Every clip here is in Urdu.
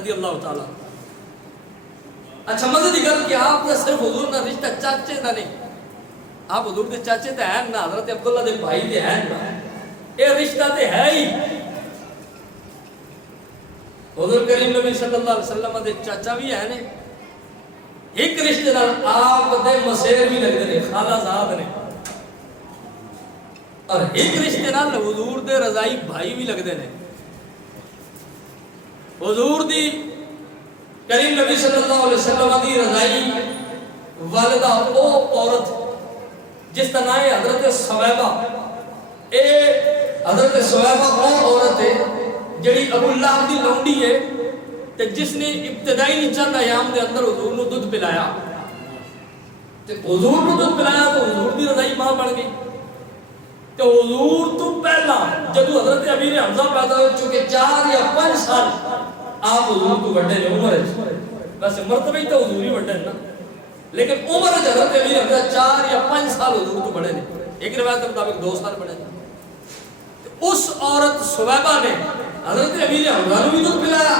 رضی اللہ تعالیٰ. اچھا مزے دی گل کہ آپ نے صرف حضور نہ رشتہ چاچے دا نہیں، آپ حضور دے چاچے تے ہیں نا، حضرت عبداللہ دے بھائی تے ہیں نا، اے رشتہ تے ہے ہی. حضور کریم نبی صلی اللہ علیہ وسلم دے چاچا بھی ہیں نے، ایک رشتے نال آپ دے مسیر بھی لگدے نے، خالہ زاد نے، اور ایک رشتے نال حضور دے رضائی بھائی بھی لگدے نے. حضور دی کریم نبی صلی اللہ علیہ وسلم دی رضائی والدہ او عورت جس کا نام ہے حضرت سویبہ. اے حضرت سویبہ او عورت ہے جڑی ابو لہب دی لونڈی ہے تے جس نے ابتدائی چند ایام دے اندر حضور نو دودھ پلایا تے حضور نو دودھ پلایا تو حضور دی رضائی ماں بن گئی. تے حضور تو پہلا جدو حضرت امیر حمزہ پیدا ہو چکے 4 یا 5 سال آپ حضور کو بڑھے نے عمر ہے، ویسے مرتبہ ہی تو حضور ہی بڑھے نا، لیکن عمر حضرت امیر حمزہ 4 یا 5 سال حضور کو بڑھے نے، ایک روایت کے مطابق 2 سال بڑھے نے. اس عورت سویبہ نے حضرت امیر حمزہ نے بھی دودھ پلایا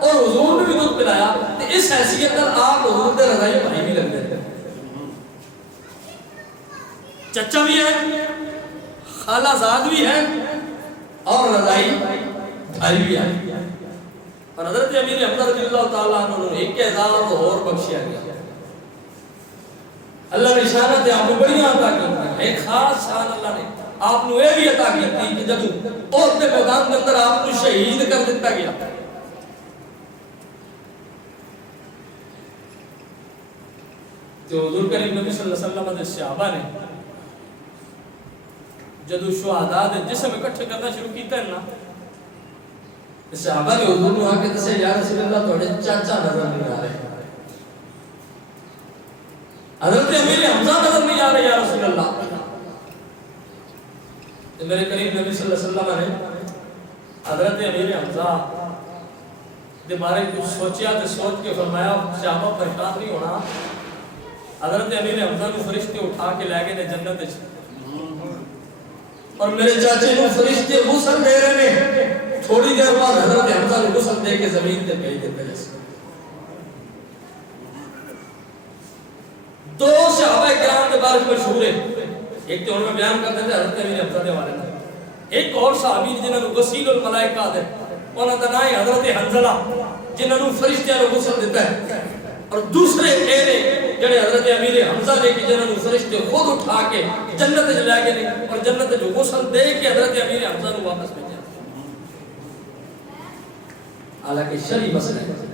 اور حضور نے بھی دودھ پلایا. تو اس حیثیت پر آپ حضور دے رضائی بھائی بھی لگ گئے، چچا بھی ہے، خالہ زاد بھی ہے اور رضائی بھائی بھی ہے. اور حضرت امیر حمزہ رضی اللہ تعالیٰ عنہ نے ایک اعزاز اور بخشیا گیا. اللہ نے شانت آپ کو بڑی عطا کی، ایک خاص شان اللہ نے آپ نے یہ بھی عطا کی کہ جب عہد کے میدان کے اندر آپ کو شہید کر دیتا گیا. تو حضور کریم نبی صلی اللہ علیہ وسلم کے صحابہ نے جدو شہداء دے جسم اکٹھے کرنا شروع کیتا ہے نا، صحابہ نے حضور نے آ کے دسے یا رسول اللہ تھوڑے چاچا نظر نہیں آ رہے، حضرت امیر حمزہ نظر نہیں آ رہے یا رسول اللہ. تو میرے کریم نبی صلی اللہ علیہ وسلم نے حضرت امیر حمزہ دے بارے کچھ سوچیا تو سوچ کے فرمایا صحابہ پریشان نہیں ہونا، حضرت امیر حمزہ کو فرشتے اٹھا کے لے گئے نے جنت وچ، اور میرے چاچے کو فرشتے غسل دے رہے ہیں. تھوڑی دیر بعد حضرت حمزہ نے غسل دے کے زمین تے بھیج دیتے ہیں. 2 صحابہ کرام کے بارے میں مشہور ہے، ایک تو ان میں بیان کرتے تھے حضرت امیر حمزہ کے بارے میں، ایک اور صحابی جنہوں نے غسیل الملائکہ ہے انہوں کا نام ہے حضرت حنظلہ جنہوں نے فرشتیاں کو غسل دیتا ہے. اور دوسرے ایرے جڑے حضرت امیر حمزہ نے کہ جنہوں نے فرشتے خود اٹھا کے جنت میں لے گئے اور جنت جو غسل دے کے حضرت امیر حمزہ کو واپس بھیجا. حالانکہ شرعی مسئلہ ہے.